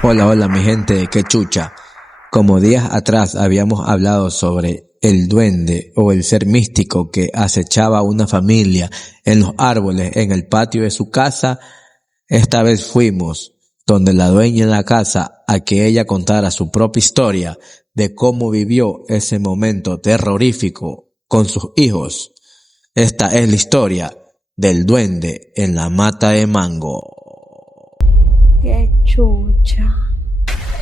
Hola, hola mi gente, qué chucha. Como días atrás habíamos hablado sobre el duende o el ser místico que acechaba a una familia en los árboles en el patio de su casa, esta vez fuimos donde la dueña de la casa a que ella contara su propia historia de cómo vivió ese momento terrorífico con sus hijos. Esta es la historia del duende en la mata de mango. Qué chucha.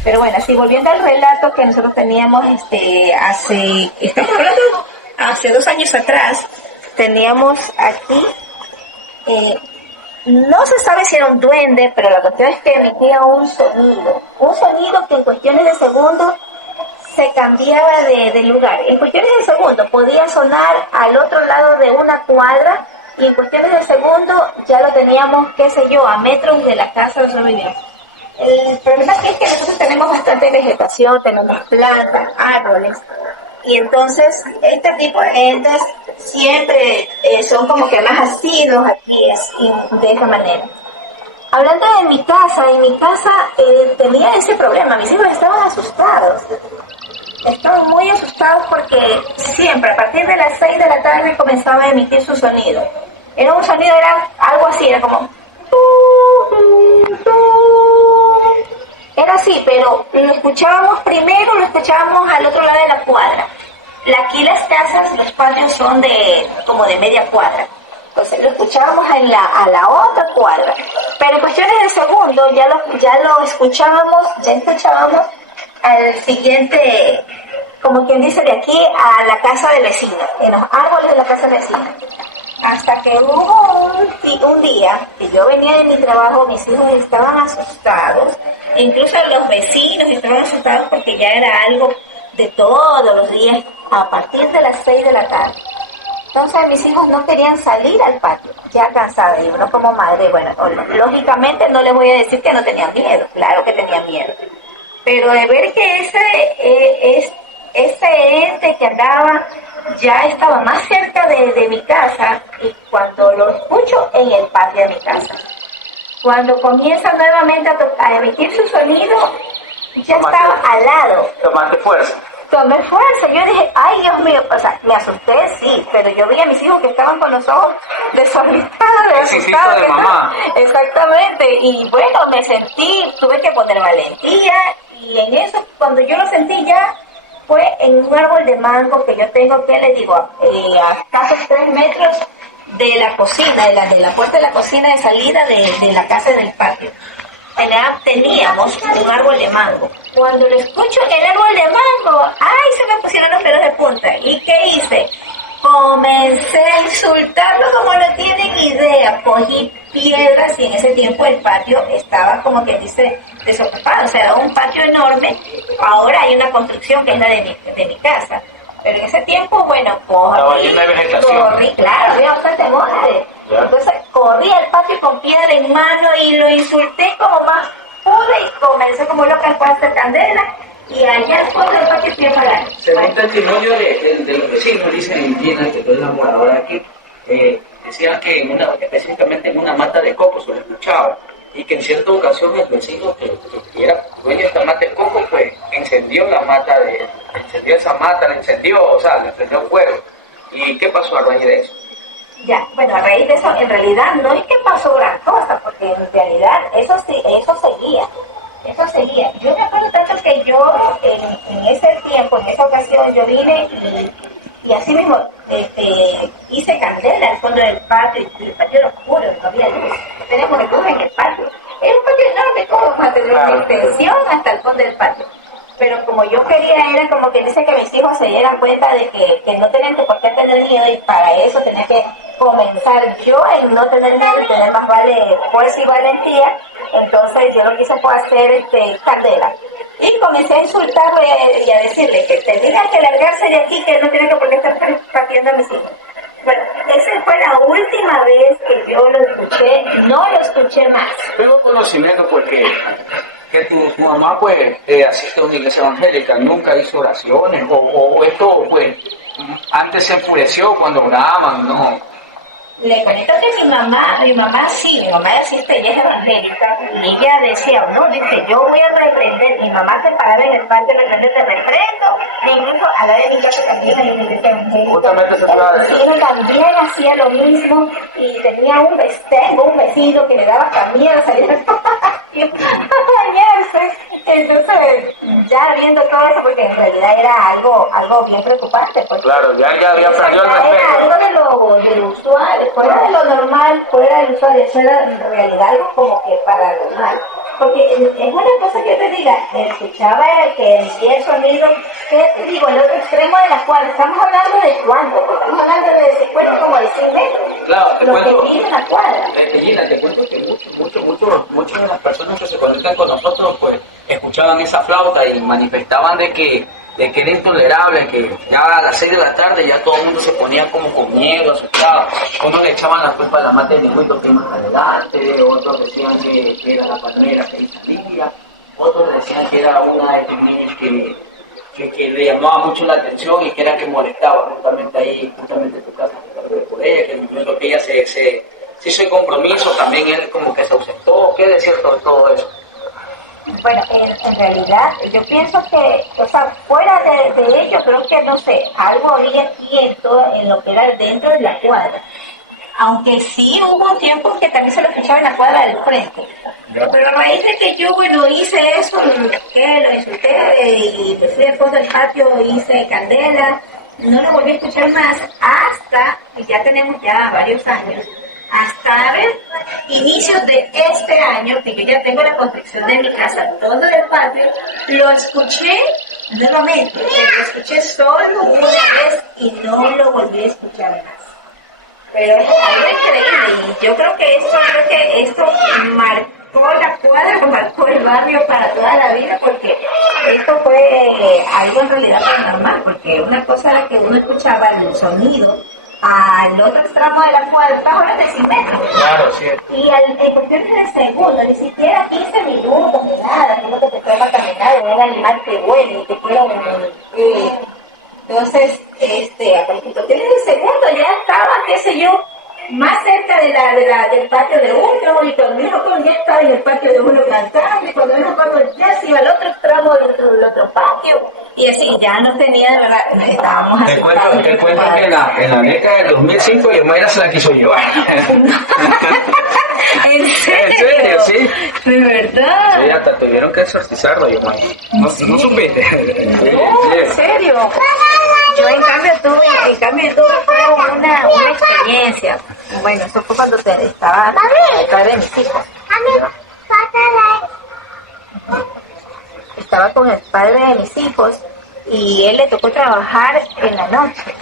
Pero bueno, sí, volviendo al relato que nosotros teníamos, estamos hablando hace 2 años atrás, teníamos aquí, no se sabe si era un duende, pero la cuestión es que emitía un sonido que en cuestiones de segundos se cambiaba de lugar. En cuestiones de segundos podía sonar al otro lado de una cuadra y en cuestiones de segundos ya lo teníamos, qué sé yo, a metros de la casa donde vivíamos. El problema aquí es que nosotros tenemos bastante vegetación, tenemos plantas, árboles, y entonces este tipo de entes siempre son como que más asiduos aquí de esta manera. Hablando de mi casa, en mi casa tenía ese problema, mis hijos estaban asustados, estaban muy asustados porque siempre a partir de las 6 de la tarde comenzaba a emitir su sonido. Era un sonido, era algo así, era como... Era así, pero lo escuchábamos primero, lo escuchábamos al otro lado de la cuadra. Aquí las casas, los patios son como de media cuadra. Entonces lo escuchábamos a la otra cuadra. Pero en cuestiones de segundo ya lo escuchábamos al siguiente, como quien dice, de aquí a la casa del vecino, en los árboles de la casa del vecino. Hasta que hubo un día que yo venía de mi trabajo, mis hijos estaban asustados, incluso los vecinos estaban asustados porque ya era algo de todos los días a partir de las 6 de la tarde. Entonces mis hijos no querían salir al patio, ya cansados, y uno como madre, bueno, lógicamente no les voy a decir que no tenían miedo, claro que tenían miedo, pero de ver que ese ente que andaba ya estaba más cerca de mi casa, y cuando lo escucho en el patio de mi casa, cuando comienza nuevamente a emitir su sonido, ya estaba al lado. Tomaste fuerza. Tomé fuerza, yo dije, ay Dios mío, o sea, me asusté, sí, pero yo vi a mis hijos que estaban con los ojos desorbitados, asustados. De mamá. Exactamente, y bueno, me sentí, tuve que poner valentía, y en eso, cuando yo lo sentí ya, fue en un árbol de mango que yo tengo, que les digo, a casi 3 metros de la cocina, de la puerta de la cocina de salida de la casa del patio. Teníamos un árbol de mango. Cuando lo escucho en el árbol de mango, ¡ay! Se me pusieron los pelos de punta. ¿Y qué hice? Comencé a insultarlo como no tienen idea. Cogí piedras y en ese tiempo el patio estaba, como que dice, desocupado. O sea, era un patio enorme. Ahora hay una construcción que es la de mi casa. Pero en ese tiempo, bueno, corrí, claro, había bastante monte. Entonces corrí al patio con piedra en mano y lo insulté como más pude y comencé como loca a hacer candela. Y allá al fondo del patio fui a parar. Según testimonio de los vecinos, dicen indígenas que tú eres la moradora aquí, decían que específicamente en una mata de coco se lo escuchaba, y que en cierta ocasión el vecino que era dueño de esta mata de coco, pues encendió esa mata, la encendió, o sea, le prendió fuego. ¿Y qué pasó a raíz de eso? Ya, bueno, a raíz de eso, en realidad no es que pasó gran cosa, porque en realidad eso seguía. Yo me acuerdo tanto que yo en ese tiempo, en esa ocasión, yo vine y así mismo hice candela al fondo del patio, y el patio era oscuro, no había luz. Tenemos luz en el patio. Era un patio enorme, como más de la extensión hasta el fondo del patio. Pero como yo quería, era como que dice que mis hijos se dieran cuenta de que no tenían que por qué tener miedo, y para eso tenía que comenzar yo en no tener miedo y tener más fuerza y valentía. Entonces yo lo que hice fue hacer candela. Y comencé a insultarle y a decirle que tenía que largarse de aquí, que no tenía que por qué estar partiendo a mis hijos. Bueno, esa fue la última vez que yo lo escuché, no lo escuché más. Tengo conocimiento porque que tu mamá pues asiste a una iglesia evangélica, nunca hizo oraciones, o esto pues antes se enfureció cuando oraban, ¿no? Le cuento que mi mamá sí, ella es evangélica, y ella decía, no, dice, yo voy a reprender, mi mamá se paraba en el patio de reprender, te reprendo, y incluso a la de mi casa también, en la iglesia evangélica, Justamente se trata de eso. el vecino también hacía lo mismo, y tenía un vecino que le daba hasta miedo salir al patio a bañarse. Entonces, ya viendo todo eso, porque en realidad era algo bien preocupante, porque Claro, ya había perdido el era respeto. algo de lo usual, fuera de lo normal, fuera del usual, eso era en realidad algo como que paranormal. Porque es una cosa que yo te diga, escuchaba que emitía el sonido, que te digo, el otro extremo de la cual, estamos hablando de cuánto, porque estamos hablando de secuestro como de 100 metros, Claro, te lo cuento. que tiene la cuadra. Gina, te cuento que muchas de las personas que se conectan con nosotros, pues, escuchaban esa flauta y manifestaban de que era intolerable, que ya a las 6 de la tarde ya todo el mundo se ponía como con miedo, asustado. Unos le echaban la culpa a la madre de Nicuito que más adelante, otros decían que era la palmera que salía, otros decían que era una de que le llamaba mucho la atención y que era que molestaba justamente en tu casa, por ella, que incluso que ella se hizo el compromiso, también él como que se ausentó. ¿Qué es cierto de todo eso? Bueno, en realidad, yo pienso que, o sea, fuera de ello, creo que, no sé, algo había aquí en lo que era dentro de la cuadra. Aunque sí hubo un tiempo que también se lo escuchaba en la cuadra del frente. Pero a raíz de que yo, bueno, hice eso, lo insulté y me fui al fondo del patio, hice candela, no lo volví a escuchar más hasta, y ya tenemos ya varios años, hasta inicios de este año, que yo ya tengo la construcción de mi casa, todo el patio, lo escuché nuevamente, lo escuché solo una vez y no lo volví a escuchar más. Pero es algo increíble, y yo creo que esto marcó la cuadra, marcó el barrio para toda la vida, porque esto fue algo en realidad paranormal, porque una cosa era que uno escuchaba el sonido al otro extremo de la cuadra, ahora de 100 metros. Claro, sí. Y en cuestiones de segundo, ni siquiera 15 minutos ni nada, sino que te toma caminar, un animal que vuela y te queda entonces, a cuestiones de segundo ya estaba, qué sé yo, más cerca del patio de uno, y cuando vino cuando ya estaba en el patio de uno cantando, y cuando vino cuando ya se iba al otro extremo del otro patio, y así ya no tenía, de verdad, estábamos Te cuento que en la década del 2005 Yomaira se la quiso llevar. ¿En serio? ¿En serio? Sí. ¿De verdad? Sí, hasta tuvieron que exorcizarlo, Yomaira. No supiste. No, en serio. Yo en cambio tuve una experiencia. Bueno, eso fue cuando estaba el padre de mis hijos. Estaba con el padre de mis hijos y él le tocó trabajar en la noche.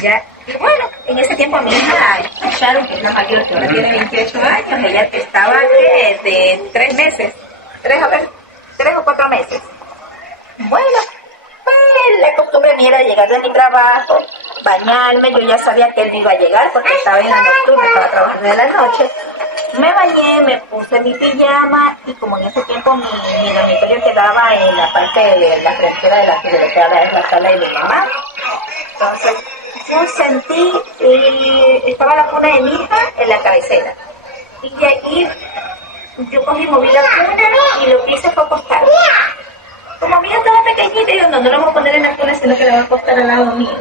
Ya, y bueno, en ese tiempo mi hija, Sharon, que es la mayor, que ahora tiene 28 años, ella estaba de 3 meses, 3 o 4 meses. Bueno, pues la costumbre mía era llegar de mi trabajo, bañarme, yo ya sabía que él iba a llegar porque estaba en la nocturna, estaba trabajando de la noche. Me bañé, me puse mi pijama y como en ese tiempo mi dormitorio quedaba en la parte de la frontera de lo que ahora es la sala de mi mamá. Entonces yo sentí, estaba la cuna de mi hija en la cabecera. Y de ahí yo cogí, moví la cuna y lo que hice fue acostarme. Como mi hija estaba pequeñita, yo no la voy a poner en la cuna, sino que la voy a acostar al lado mío.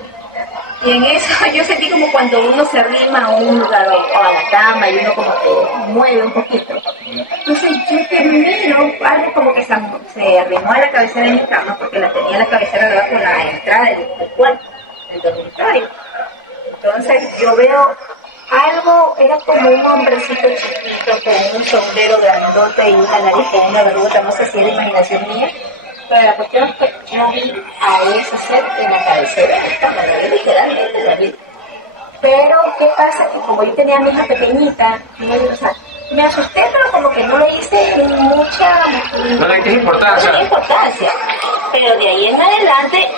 Y en eso yo sentí como cuando uno se arrima a un lugar o a la cama y uno como que mueve un poquito. Entonces yo terminé, algo como que se arrimó a la cabecera de mi cama, porque la tenía la cabecera debajo de la entrada del cuarto, del dormitorio. Entonces yo veo algo, era como un hombrecito chiquito con un sombrero grandote y una nariz con una verruga, no sé si era imaginación mía. Pero la cuestión es que yo vi a ese ser en la cabecera de esta manera, literalmente la vi. Pero, ¿qué pasa? Que como yo tenía a mi hija pequeñita, me asusté, pero como que no le hice mucha... No le diste importancia. No le di importancia. Pero de ahí en adelante,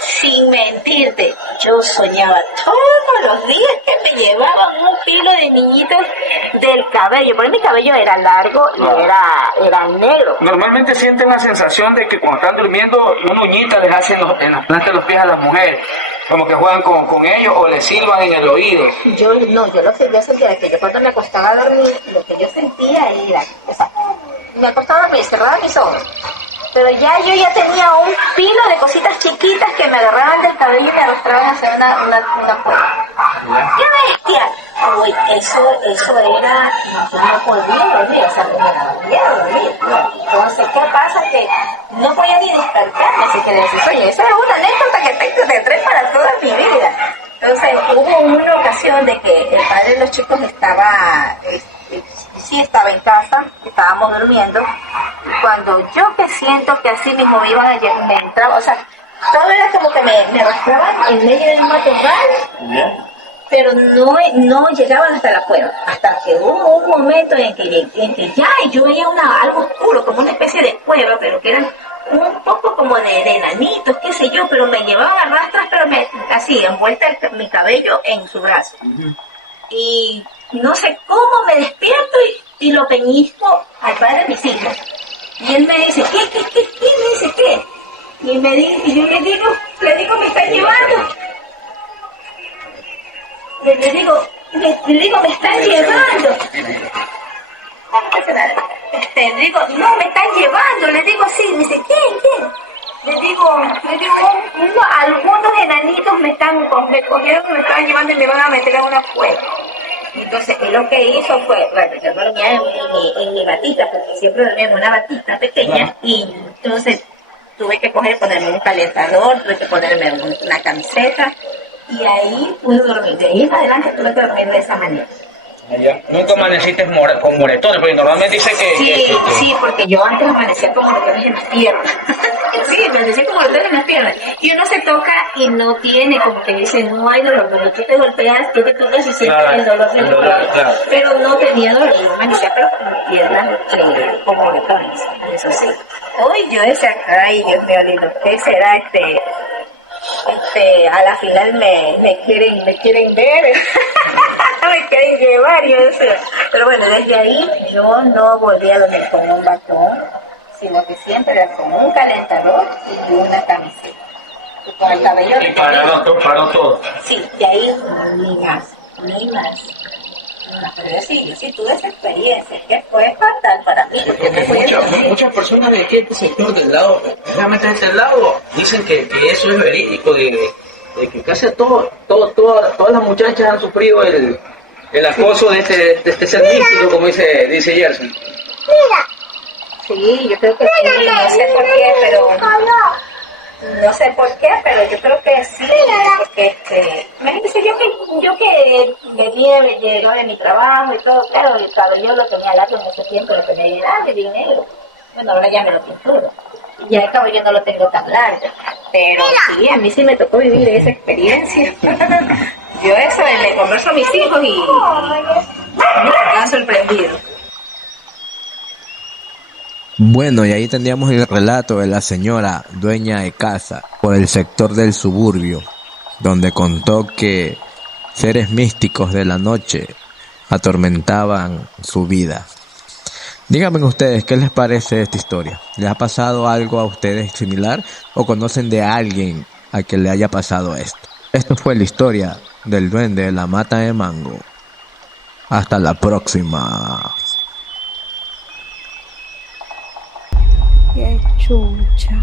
sin mentirte, yo soñaba todos los días que me llevaban un filo de niñitos del cabello, porque mi cabello era largo y era negro. Normalmente sienten la sensación de que cuando están durmiendo una uñita les hacen en las plantas de los pies a las mujeres. como que juegan con ellos o les silban en el oído. Yo no, yo sentía que yo cuando me acostaba a dormir, lo que yo sentía era, o sea, me acostaba a dormir, cerraba mis ojos, pero yo ya tenía un pino de cositas chiquitas que me agarraban del cabello y me arrastraban hacia una puerta. ¡Qué bestia! Uy, eso era, yo no podía dormir, o sea, me daba miedo dormir. Entonces, ¿qué pasa? Que no podía ni despertarme si quería decir, oye, esa es una anécdota que tengo de tres para toda mi vida. Entonces, hubo una ocasión de que el padre de los chicos sí estaba en casa, estábamos durmiendo, y cuando yo que siento que así mismo me iban a llegar, me entraba, o sea, todo era como que me arrastraban en medio del matorral, pero no llegaban hasta la cueva, hasta que hubo un momento en que ya yo veía algo oscuro, como una especie de cueva, pero que eran un poco como de enanitos, qué sé yo, pero me llevaban a rastras, pero así, envuelta mi cabello en su brazo. Y no sé cómo me despierto y lo peñisco al padre de mis hijos. Y él me dice, ¿qué? Me dice, ¿qué? Y yo le digo, me están llevando. Le digo, me están llevando. Le digo, no, me están llevando. Le digo, sí. Me dice, ¿quién? Le digo, algunos enanitos me cogieron, me estaban llevando y me van a meter en una cueva. Entonces, él lo que hizo fue, bueno, yo dormía en mi batita, porque siempre dormía en una batita pequeña, y entonces tuve que ponerme un calentador, tuve que ponerme una camiseta, y ahí pude dormir. De ahí en adelante tuve que dormir de esa manera. Ya. Nunca amaneciste con moretones, porque normalmente dice que... Sí, porque yo antes amanecía con moretones en las piernas. Sí, amanecía con moretones en las piernas. Y uno se toca y no tiene, como que dice, no hay dolor. Cuando tú te golpeas, tú te tocas y sientes el dolor del cuerpo. Claro. Pero no tenía dolor. Yo amanecía, pero con las piernas con moretones. Eso sí. Hoy yo decía, ay, Dios mío, lindo, ¿qué será a la final me quieren ver, me quieren llevar, yo decía. Pero bueno, desde ahí yo no volví a dormir con un batón, sino que siempre era con un calentador y una camiseta. Y con el cabello... Y paró todo. Sí, de ahí ni más. Pero yo sí tuve esa experiencia, que fue fatal para mí. Muchas personas de aquí, este sector del lado, realmente de este lado, dicen que eso es verídico, de que casi todas las muchachas han sufrido el acoso de este ser místico, como dice Gerson. Sí, yo creo que sí, no sé por qué, pero yo creo que sí, porque imagínese yo que llegó de mi trabajo y todo, claro, el cabello lo tenía largo en ese tiempo, lo tenía grande, bien negro. Bueno, ahora ya me lo pinturo. Ya el cabello no lo tengo tan largo, pero sí, a mí sí me tocó vivir esa experiencia. Yo eso le converso a mis hijos y me quedan sorprendidos. Bueno, y ahí tendríamos el relato de la señora dueña de casa por el sector del suburbio, donde contó que seres místicos de la noche atormentaban su vida. Díganme ustedes, ¿qué les parece esta historia? ¿Les ha pasado algo a ustedes similar o conocen de alguien a quien le haya pasado esto? Esto fue la historia del duende de la mata de mango. Hasta la próxima. Qué chucha.